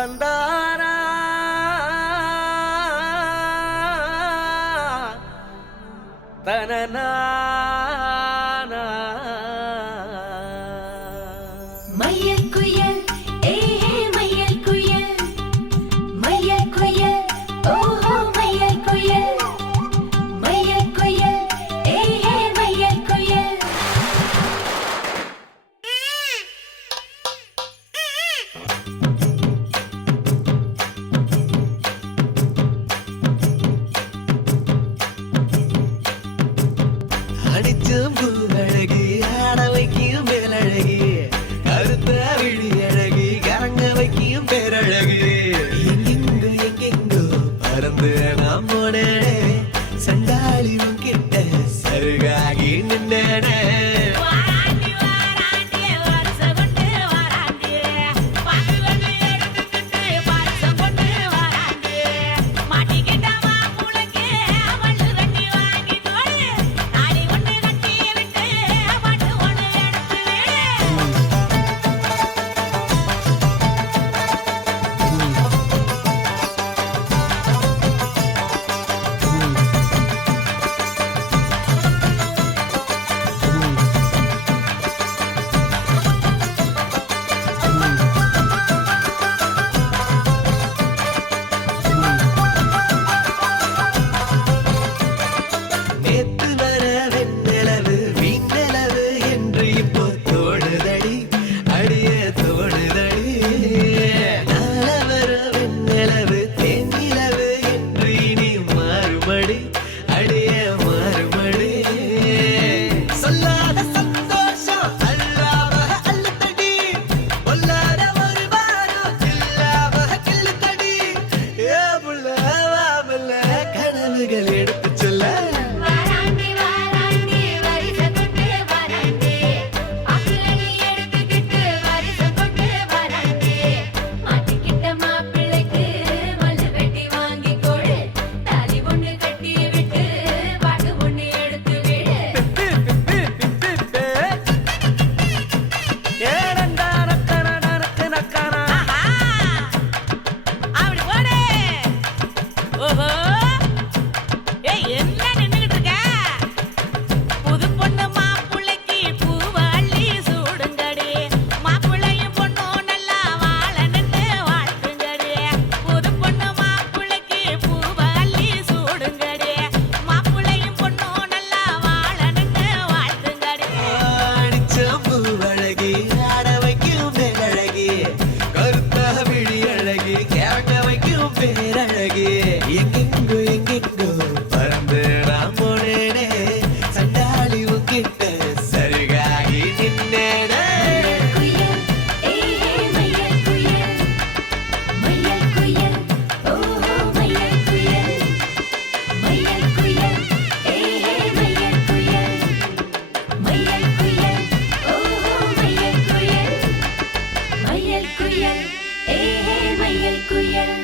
தந்தானா தனனா மையல் குயில் மையல் குயில் மையல் குயில் ஓஹோ மையல் குயில் மையல் குயில் மையல் குயில் அடிச்சும் பூவழகி ஆட வைக்கும் மேலழகி கருத்த விழி அழகி கரங்க வைக்கும் பேரழகு எங்கெங்கோ பறந்து நாம் போனேனே சண்டாளி கிட்ட சருகாகி நின்னேனே பேரழகு எங்கெங்கோ பறந்து நாம் போனேனே சண்டாளி உங்கிட்ட சருகாகி நின்னேனே மையல் குயில் மையல் குயில் ஓஹோ மையல் குயில் மையல் குயில் மையல் குயில் மையல் குயில் ஓஹோ மையல் குயில் மையல் குயில் மையல் குயில்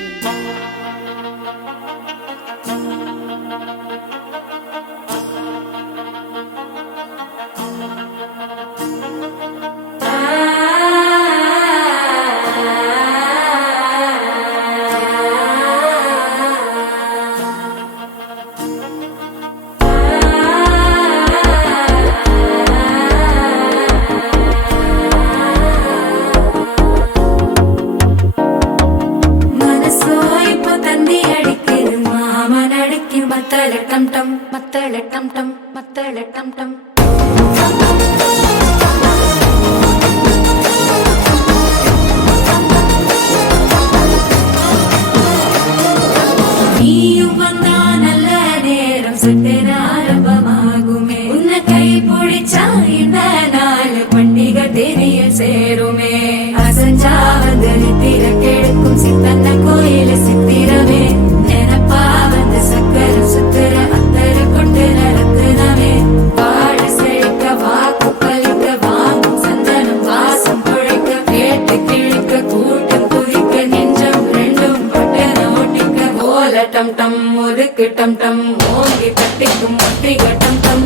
மத்தளட்டம் டம் மத்தளட்டம் டம் மத்தளட்டம் டம் நீயும் வந்தா நல்ல நேரம் சட்டென ஆரம்பமாகுமே உன்னை கை பிடிச்சா இந்த நாள் பண்டிகை தெரிய சேருமே அசஞ்சா வந்து நித்திர கெடுக்கும் சித்தன்ன கோயில சித்திரமே நினப்பா வந்து சக்கர சுத்திர அத்தர கொண்டு நடத்துனவே வாழ செழிக்க வாக்கு பலிக்க வாங்கும் சந்தனம் வாசம் குழைக்க கேட்டு கிழிக்க கூட்டம் குதிக்க நெஞ்சம் ரெண்டும் பட்டன ஒட்டிக்க ஓல டம் டம் ஒதுக்கு டம் டம் ஓங்கி தட்டிக்கும் ஒட்டிக டம் டம்